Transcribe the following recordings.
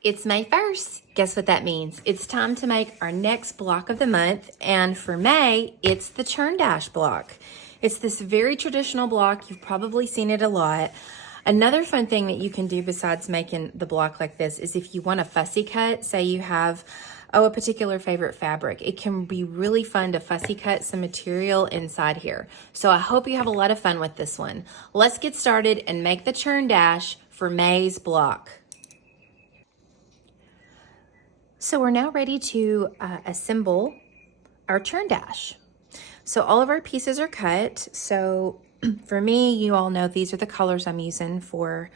It's May 1st. Guess what that means? It's time to make our next block of the month. And for May, it's the Churn Dash block. It's this very traditional block. You've probably seen it a lot. Another fun thing that you can do besides making the block like this is if you want a fussy cut, say you have a particular favorite fabric, it can be really fun to fussy cut some material inside here. So I hope you have a lot of fun with this one. Let's get started and make the Churn Dash for May's block. So we're now ready to assemble our Churn Dash. So all of our pieces are cut. So for me, you all know these are the colors I'm using for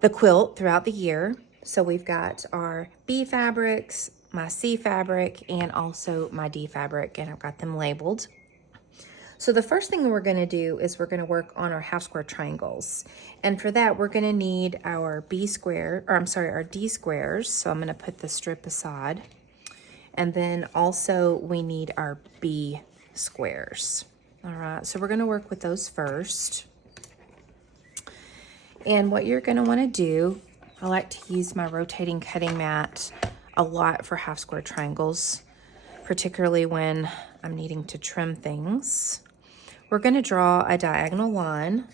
the quilt throughout the year. So we've got our B fabrics, my C fabric, and also my D fabric, and I've got them labeled. So the first thing we're gonna do is we're gonna work on our half square triangles. And for that, we're gonna need our our D squares. So I'm gonna put the strip aside. And then also we need our B squares. All right, so we're gonna work with those first. And what you're gonna wanna do, I like to use my rotating cutting mat a lot for half square triangles, particularly when I'm needing to trim things. We're gonna draw a diagonal line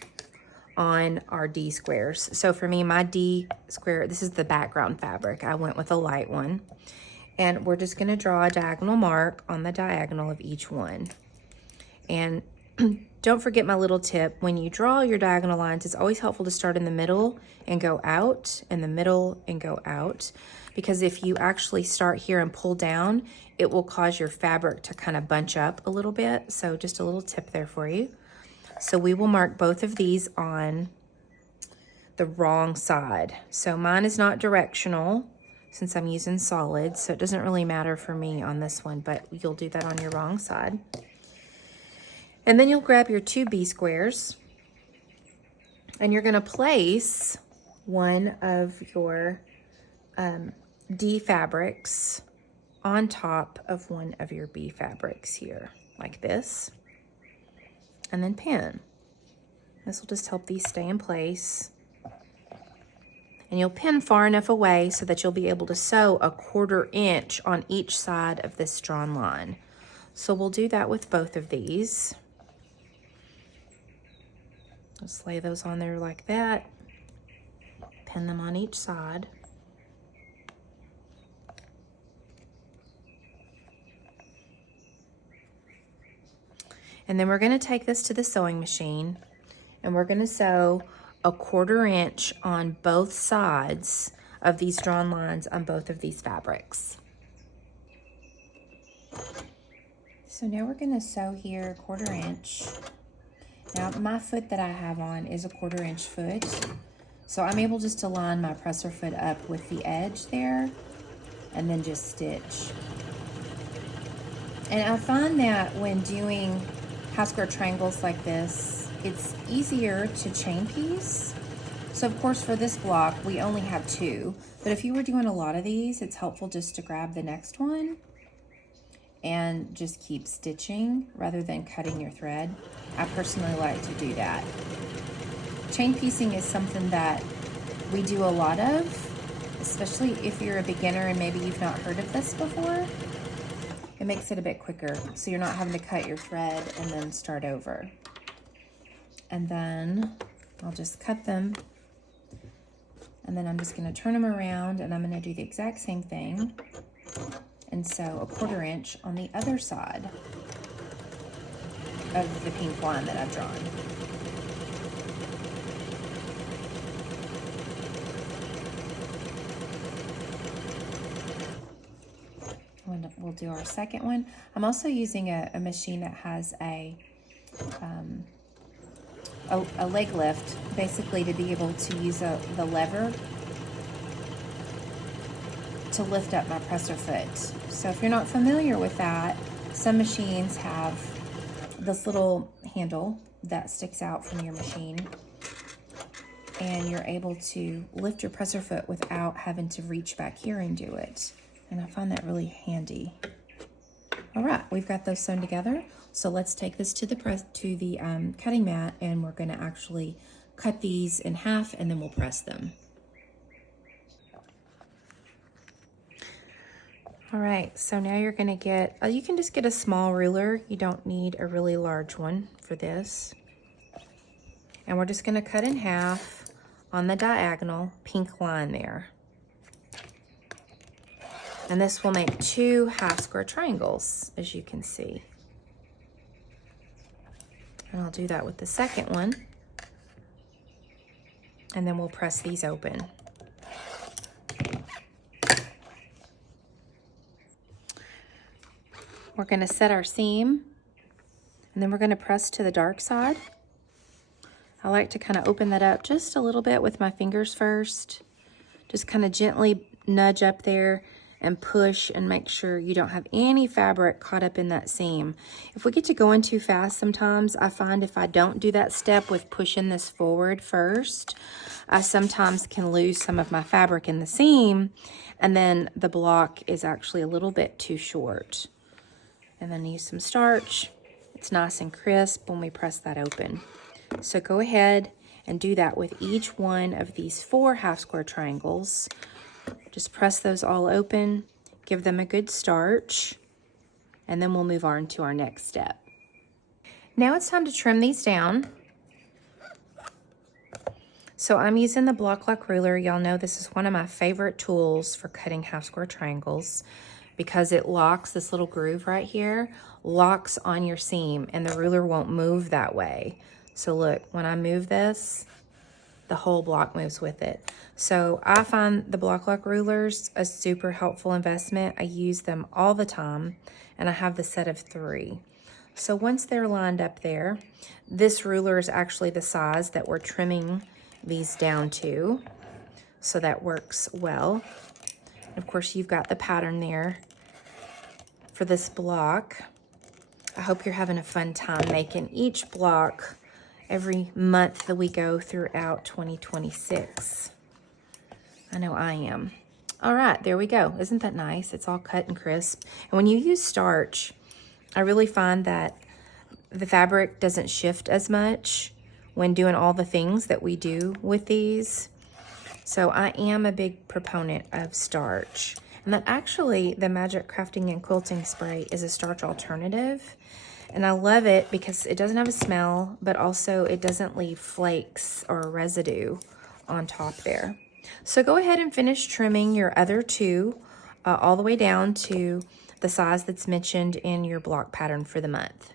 on our D squares. So for me, my D square, this is the background fabric. I went with a light one. And we're just gonna draw a diagonal mark on the diagonal of each one. And don't forget my little tip. When you draw your diagonal lines, it's always helpful to start in the middle and go out, in the middle and go out. Because if you actually start here and pull down, it will cause your fabric to kind of bunch up a little bit. So just a little tip there for you. So we will mark both of these on the wrong side. So mine is not directional since I'm using solids, so it doesn't really matter for me on this one, but you'll do that on your wrong side. And then you'll grab your two B squares and you're gonna place one of your D fabrics on top of one of your B fabrics here, like this, and then pin. This will just help these stay in place. And you'll pin far enough away so that you'll be able to sew a 1/4 inch on each side of this drawn line. So we'll do that with both of these. Just lay those on there like that. Pin them on each side. And then we're gonna take this to the sewing machine and we're gonna sew a 1/4 inch on both sides of these drawn lines on both of these fabrics. So now we're gonna sew here 1/4 inch. Now my foot that I have on is a 1/4 inch foot. So I'm able just to line my presser foot up with the edge there and then just stitch. And I find that when doing half square triangles like this, it's easier to chain piece. So of course for this block, we only have 2, but if you were doing a lot of these, it's helpful just to grab the next one and just keep stitching rather than cutting your thread. I personally like to do that. Chain piecing is something that we do a lot of, especially if you're a beginner and maybe you've not heard of this before. It makes it a bit quicker, so you're not having to cut your thread and then start over. And then I'll just cut them, and then I'm just gonna turn them around and I'm gonna do the exact same thing and sew a 1/4 inch on the other side of the pink line that I've drawn. We'll do our second one. I'm also using a machine that has a leg lift, basically to be able to use the lever to lift up my presser foot. So if you're not familiar with that, some machines have this little handle that sticks out from your machine and you're able to lift your presser foot without having to reach back here and do it. And I find that really handy. All right, we've got those sewn together. So let's take this to the cutting mat and we're gonna actually cut these in half and then we'll press them. All right, so now you're gonna get, you can just get a small ruler. You don't need a really large one for this. And we're just gonna cut in half on the diagonal pink line there. And this will make 2 half square triangles, as you can see. And I'll do that with the second one. And then we'll press these open. We're gonna set our seam, and then we're gonna press to the dark side. I like to kind of open that up just a little bit with my fingers first. Just kind of gently nudge up there and push and make sure you don't have any fabric caught up in that seam. If we get to going too fast sometimes, I find if I don't do that step with pushing this forward first, I sometimes can lose some of my fabric in the seam, and then the block is actually a little bit too short. And then use some starch. It's nice and crisp when we press that open. So go ahead and do that with each one of these 4 half square triangles. Just press those all open, give them a good starch, and then we'll move on to our next step. Now it's time to trim these down. So I'm using the block lock ruler. Y'all know this is one of my favorite tools for cutting half square triangles, because it locks, this little groove right here, locks on your seam, and the ruler won't move that way. So look, when I move this, the whole block moves with it. So I find the block lock rulers a super helpful investment. I use them all the time, and I have the set of 3. So once they're lined up there, this ruler is actually the size that we're trimming these down to. So that works well. Of course, you've got the pattern there for this block. I hope you're having a fun time making each block every month that we go throughout 2026. I know I am. All right, there we go. Isn't that nice? It's all cut and crisp. And when you use starch, I really find that the fabric doesn't shift as much when doing all the things that we do with these. So I am a big proponent of starch. And that actually, the Magic Crafting and Quilting Spray is a starch alternative. And I love it because it doesn't have a smell, but also it doesn't leave flakes or residue on top there. So go ahead and finish trimming your other 2 all the way down to the size that's mentioned in your block pattern for the month.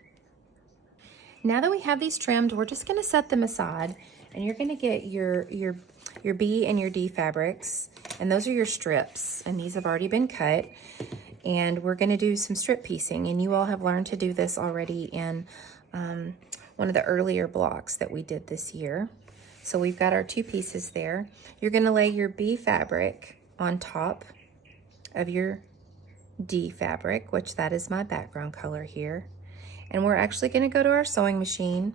Now that we have these trimmed, we're just gonna set them aside, and you're gonna get your B and your D fabrics, and those are your strips, and these have already been cut. And we're gonna do some strip piecing, and you all have learned to do this already in one of the earlier blocks that we did this year. So we've got our 2 pieces there. You're gonna lay your B fabric on top of your D fabric, which that is my background color here. And we're actually gonna go to our sewing machine,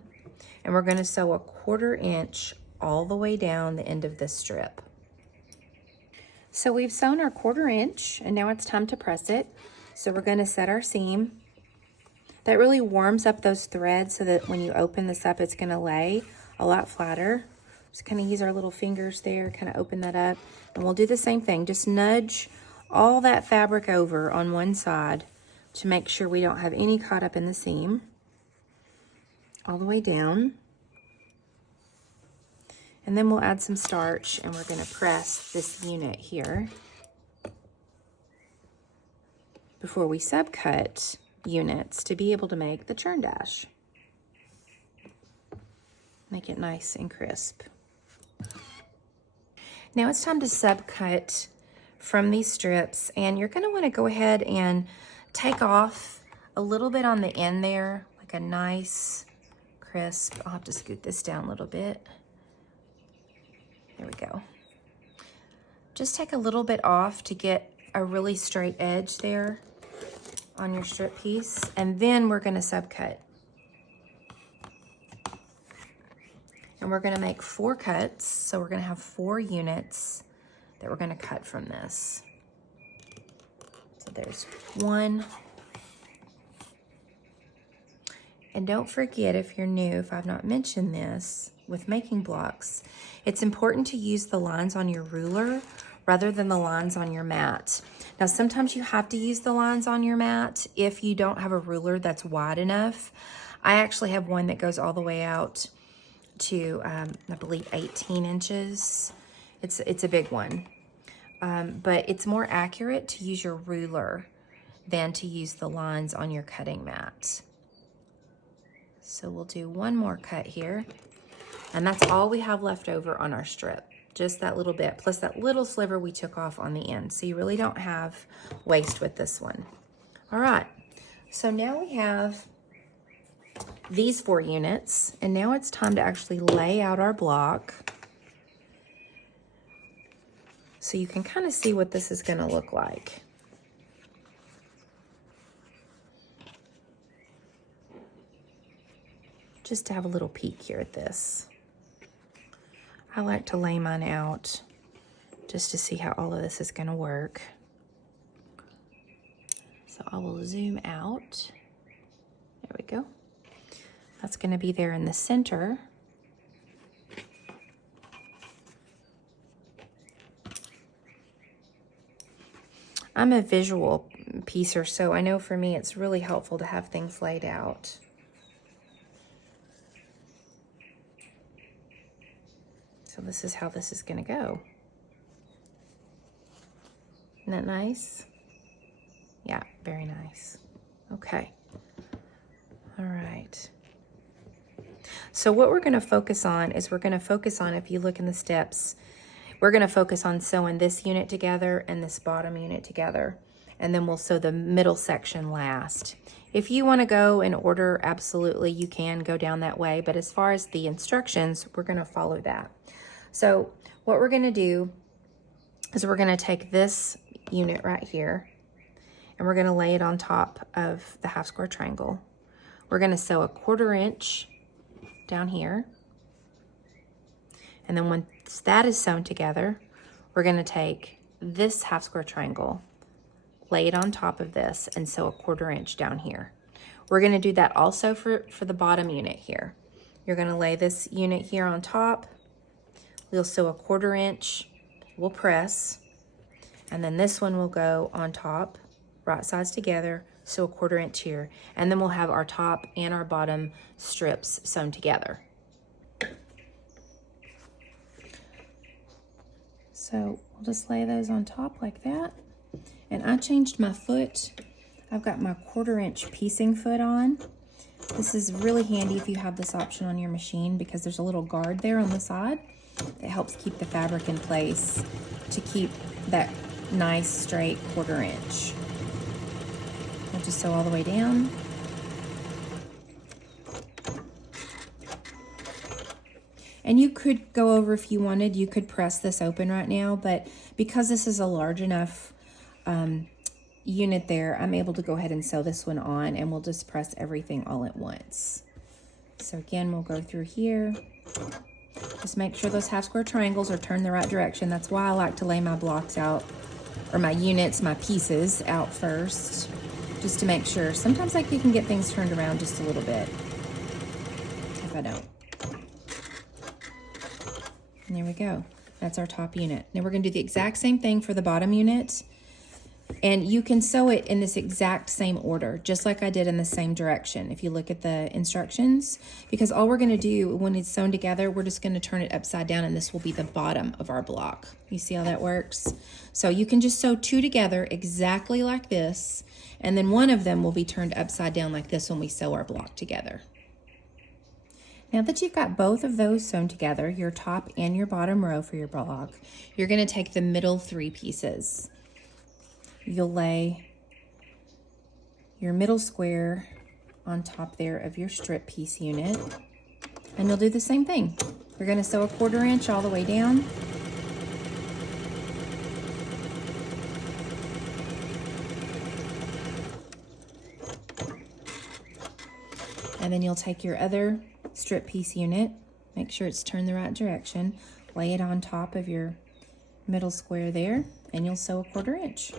and we're gonna sew a 1/4 inch all the way down the end of this strip. So we've sewn our 1/4 inch, and now it's time to press it. So we're gonna set our seam. That really warms up those threads so that when you open this up, it's gonna lay a lot flatter. Just kind of use our little fingers there, kind of open that up. And we'll do the same thing. Just nudge all that fabric over on one side to make sure we don't have any caught up in the seam. All the way down. And then we'll add some starch, and we're gonna press this unit here before we subcut units to be able to make the churn dash. Make it nice and crisp. Now it's time to subcut from these strips, and you're gonna wanna go ahead and take off a little bit on the end there, like a nice crisp. I'll have to scoot this down a little bit. There we go. Just take a little bit off to get a really straight edge there on your strip piece, and then we're gonna subcut. And we're gonna make 4 cuts, so we're gonna have 4 units that we're gonna cut from this. So there's 1. And don't forget, if you're new, if I've not mentioned this, with making blocks, it's important to use the lines on your ruler rather than the lines on your mat. Now, sometimes you have to use the lines on your mat if you don't have a ruler that's wide enough. I actually have one that goes all the way out to, I believe, 18 inches. It's a big one. But it's more accurate to use your ruler than to use the lines on your cutting mat. So we'll do one more cut here. And that's all we have left over on our strip. Just that little bit, plus that little sliver we took off on the end. So you really don't have waste with this one. All right, so now we have these 4 units, and now it's time to actually lay out our block. So you can kind of see what this is gonna look like. Just to have a little peek here at this. I like to lay mine out just to see how all of this is going to work. So I will zoom out. There we go. That's going to be there in the center. I'm a visual piecer, so I know for me it's really helpful to have things laid out. So this is how this is going to go. Isn't that nice? Yeah, very nice. Okay. All right. So what we're going to focus on is if you look in the steps, we're going to focus on sewing this unit together and this bottom unit together. And then we'll sew the middle section last. If you want to go in order, absolutely, you can go down that way. But as far as the instructions, we're going to follow that. So what we're going to do is we're going to take this unit right here and we're going to lay it on top of the half square triangle. We're going to sew a 1/4 inch down here. And then once that is sewn together, we're going to take this half square triangle, lay it on top of this, and sew a 1/4 inch down here. We're going to do that also for the bottom unit here. You're going to lay this unit here on top. We'll sew a 1/4 inch, we'll press, and then this one will go on top, right sides together, sew a 1/4 inch here, and then we'll have our top and our bottom strips sewn together. So we'll just lay those on top like that. And I changed my foot. I've got my 1/4 inch piecing foot on. This is really handy if you have this option on your machine because there's a little guard there on the side that helps keep the fabric in place to keep that nice straight 1/4 inch. We'll just sew all the way down. And you could go over if you wanted, you could press this open right now, but because this is a large enough unit there, I'm able to go ahead and sew this one on, and we'll just press everything all at once. So again, we'll go through here. Just make sure those half square triangles are turned the right direction. That's why I like to lay my blocks out, or my units, my pieces out first, just to make sure. Sometimes like you can get things turned around just a little bit, if I don't. And there we go. That's our top unit. Now we're going to do the exact same thing for the bottom unit. And you can sew it in this exact same order, just like I did in the same direction, if you look at the instructions. Because all we're going to do when it's sewn together, we're just going to turn it upside down, and this will be the bottom of our block. You see how that works? So you can just sew 2 together exactly like this, and then one of them will be turned upside down like this when we sew our block together. Now that you've got both of those sewn together, your top and your bottom row for your block, you're going to take the middle 3 pieces. You'll lay your middle square on top there of your strip piece unit, and you'll do the same thing. You're going to sew a 1/4 inch all the way down. And then you'll take your other strip piece unit, make sure it's turned the right direction, lay it on top of your middle square there, and you'll sew a 1/4 inch.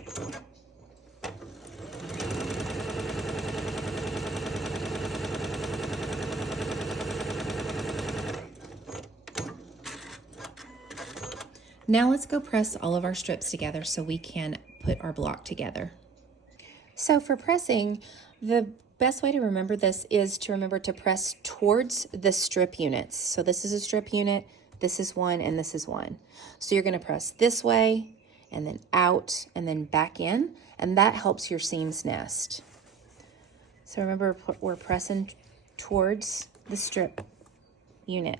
Now let's go press all of our strips together so we can put our block together. So for pressing, the best way to remember this is to remember to press towards the strip units. So this is a strip unit, this is one, and this is one. So you're going to press this way, and then out, and then back in, and that helps your seams nest. So remember, we're pressing towards the strip unit.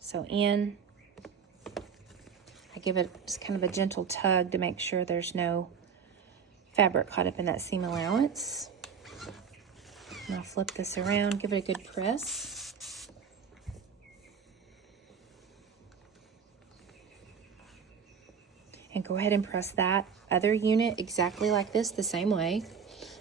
So in, I give it just kind of a gentle tug to make sure there's no fabric caught up in that seam allowance. And I'll flip this around, give it a good press. And go ahead and press that other unit exactly like this, the same way.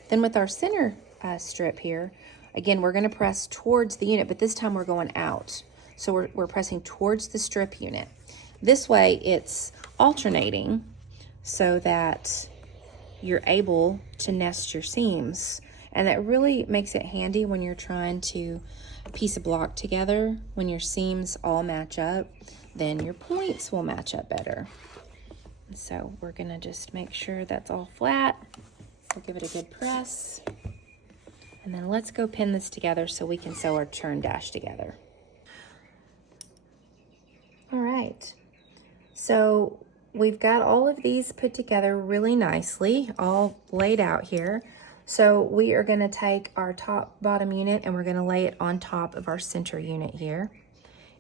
Then with our center strip here, again, we're going to press towards the unit, but this time we're going out. So we're pressing towards the strip unit. This way it's alternating so that you're able to nest your seams. And that really makes it handy when you're trying to piece a block together. When your seams all match up, then your points will match up better. So we're gonna just make sure that's all flat. We'll give it a good press. And then let's go pin this together so we can sew our churn dash together. All right, so we've got all of these put together really nicely, all laid out here. So we are gonna take our top bottom unit and we're gonna lay it on top of our center unit here.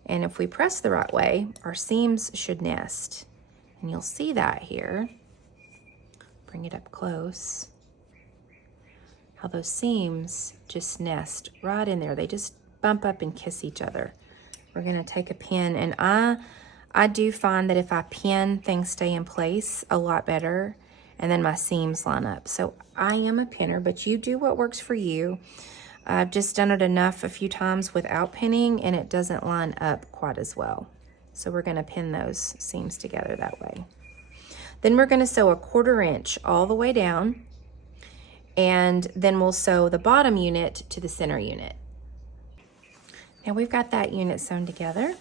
And if we press the right way, our seams should nest. And you'll see that here. Bring it up close. How those seams just nest right in there. They just bump up and kiss each other. We're gonna take a pin, and I do find that if I pin, things stay in place a lot better, and then my seams line up. So I am a pinner, but you do what works for you. I've just done it enough a few times without pinning, and it doesn't line up quite as well. So we're gonna pin those seams together that way. Then we're gonna sew a 1/4 inch all the way down, and then we'll sew the bottom unit to the center unit. Now we've got that unit sewn together.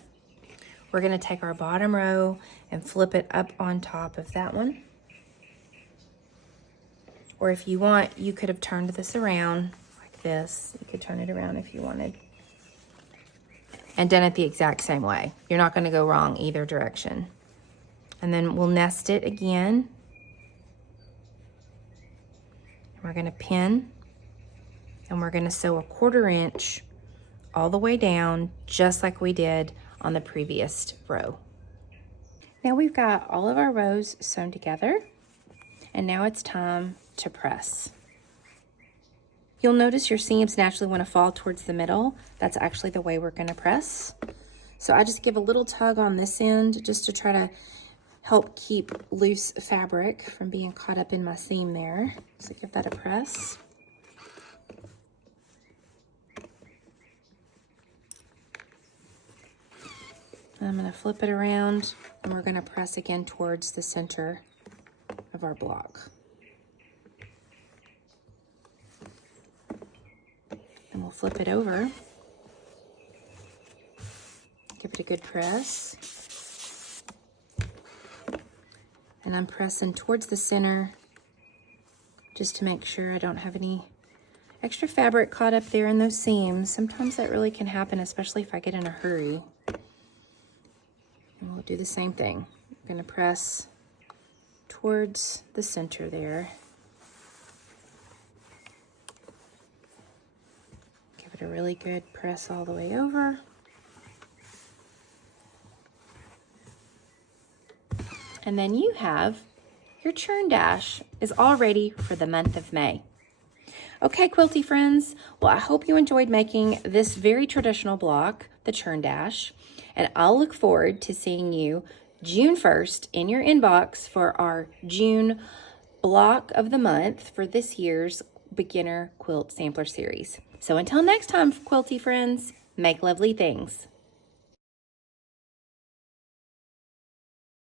We're gonna take our bottom row and flip it up on top of that one. Or if you want, you could have turned this around like this. You could turn it around if you wanted. And done it the exact same way. You're not gonna go wrong either direction. And then we'll nest it again. We're gonna pin, and we're gonna sew a 1/4 inch all the way down, just like we did on the previous row. Now we've got all of our rows sewn together, and now it's time to press. You'll notice your seams naturally want to fall towards the middle. That's actually the way we're going to press. So I just give a little tug on this end just to try to help keep loose fabric from being caught up in my seam there. So give that a press. I'm going to flip it around, and we're going to press again towards the center of our block. And we'll flip it over. Give it a good press. And I'm pressing towards the center just to make sure I don't have any extra fabric caught up there in those seams. Sometimes that really can happen, especially if I get in a hurry. And we'll do the same thing. I'm going to press towards the center there. Give it a really good press all the way over. And then you have your churn dash is all ready for the month of May. Okay, quilty friends, well, I hope you enjoyed making this very traditional block, the churn dash, and I'll look forward to seeing you June 1st in your inbox for our June block of the month for this year's Beginner Quilt Sampler Series. So until next time, quilty friends, make lovely things.